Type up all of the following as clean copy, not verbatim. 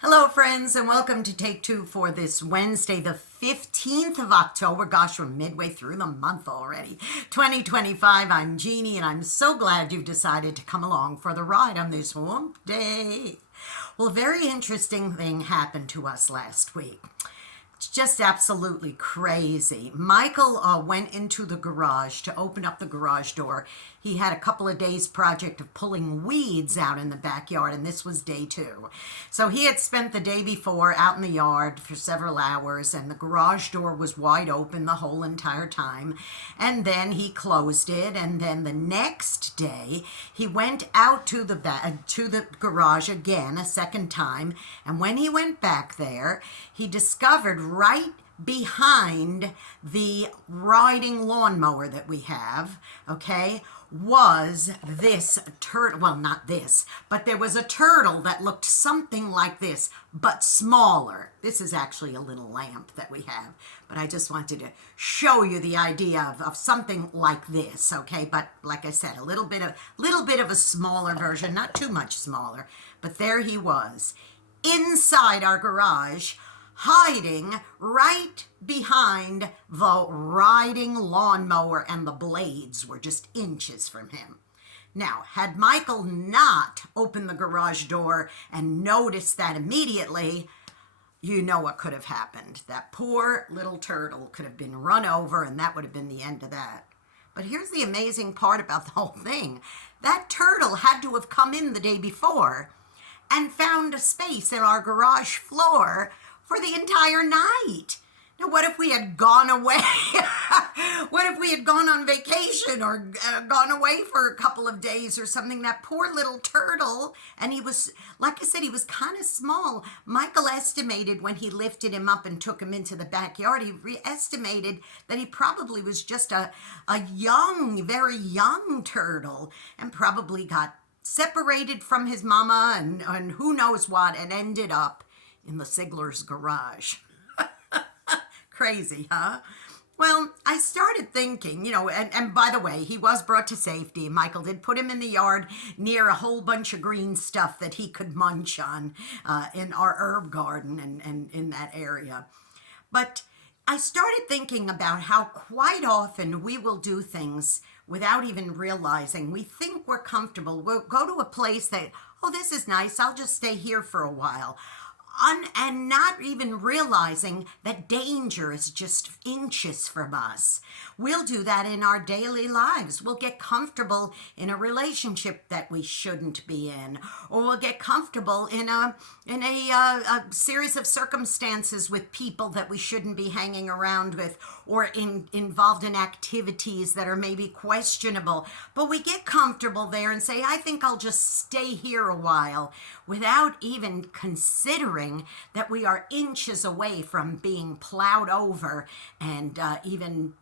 Hello, friends, and welcome to Take Two for this Wednesday, the 15th of October. Gosh, we're midway through the month already. 2025. I'm Jeannie, and I'm so glad you've decided to come along for the ride on this warm day. Well, a very interesting thing happened to us last week. It's just absolutely crazy. Michael went into the garage to open up the garage door. He had a couple of days project of pulling weeds out in the backyard, and this was day 2. So he had spent the day before out in the yard for several hours, and the garage door was wide open the whole entire time. And then he closed it, and then the next day he went out to the garage again a second time, and when he went back there, he discovered right behind the riding lawnmower that we have, okay, was this turtle. Well, not this, but there was a turtle that looked something like this, but smaller. This is actually a little lamp that we have, but I just wanted to show you the idea of something like this, okay? But like I said, a little bit of a smaller version, not too much smaller, but there he was inside our garage, hiding right behind the riding lawnmower, and the blades were just inches from him. Now, had Michael not opened the garage door and noticed that immediately, you know what could have happened. That poor little turtle could have been run over, and that would have been the end of that. But here's the amazing part about the whole thing. That turtle had to have come in the day before and found a space in our garage floor for the entire night. Now, what if we had gone away? What if we had gone on vacation or gone away for a couple of days or something? That poor little turtle, and he was, like I said, he was kind of small. Michael estimated when he lifted him up and took him into the backyard, he estimated that he probably was just a young, very young turtle, and probably got separated from his mama and who knows what, and ended up in the Sigler's garage. Crazy, huh? Well, I started thinking, and by the way, he was brought to safety. Michael did put him in the yard near a whole bunch of green stuff that he could munch on in our herb garden and in that area. But I started thinking about how quite often we will do things without even realizing. We think we're comfortable. We'll go to a place that, oh, this is nice, I'll just stay here for a while. And not even realizing that danger is just inches from us. We'll do that in our daily lives. We'll get comfortable in a relationship that we shouldn't be in, or we'll get comfortable in a series of circumstances with people that we shouldn't be hanging around with, or involved in activities that are maybe questionable. But we get comfortable there and say, I think I'll just stay here a while, without even considering that we are inches away from being plowed over and even,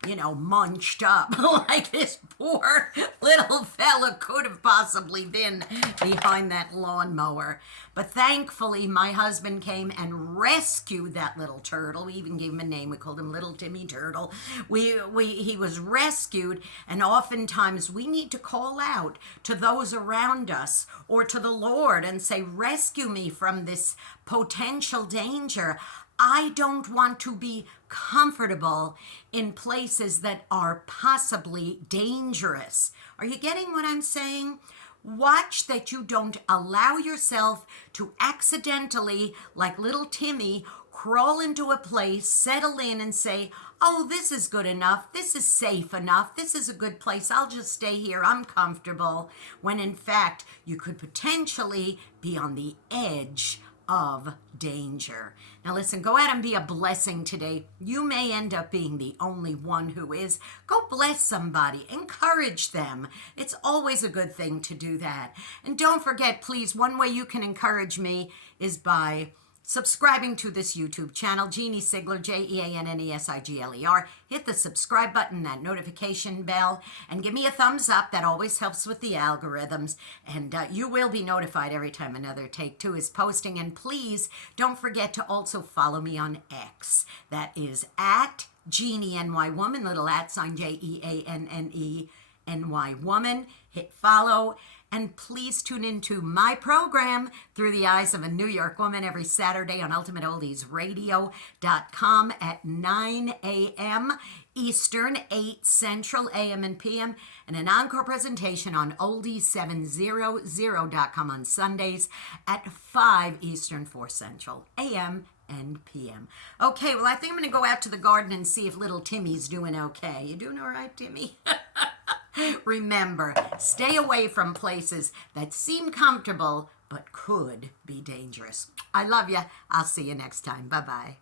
munched up like this poor little fella could have possibly been behind that lawnmower. But thankfully, my husband came and rescued that little turtle. We even gave him a name. We called him Little Timmy Turtle. He was rescued, and oftentimes we need to call out to those around us or to the Lord and say, rescue me from this potential danger. I don't want to be comfortable in places that are possibly dangerous. Are you getting what I'm saying? Watch that you don't allow yourself to accidentally, like little Timmy, crawl into a place, settle in and say, oh, this is good enough, this is safe enough, this is a good place, I'll just stay here, I'm comfortable, when in fact you could potentially be on the edge of danger. Now listen, go out and be a blessing today. You may end up being the only one who is. Go bless somebody, encourage them. It's always a good thing to do that. And don't forget, please, one way you can encourage me is by subscribing to this YouTube channel, Jeanne Sigler, JeanneSigler. Hit the subscribe button, that notification bell, and give me a thumbs up. That always helps with the algorithms, and you will be notified every time another Take Two is posting. And please don't forget to also follow me on X. That is at JeanneNY Woman, little @ JeanneNY Woman. Hit follow. And please tune into my program, Through the Eyes of a New York Woman, every Saturday on ultimateoldiesradio.com at 9 a.m. Eastern, 8 Central, AM and PM, and an encore presentation on oldies700.com on Sundays at 5 Eastern, 4 Central, AM and PM. Okay, well, I think I'm going to go out to the garden and see if little Timmy's doing okay. You doing all right, Timmy? Remember, stay away from places that seem comfortable but could be dangerous. I love you. I'll see you next time. Bye-bye.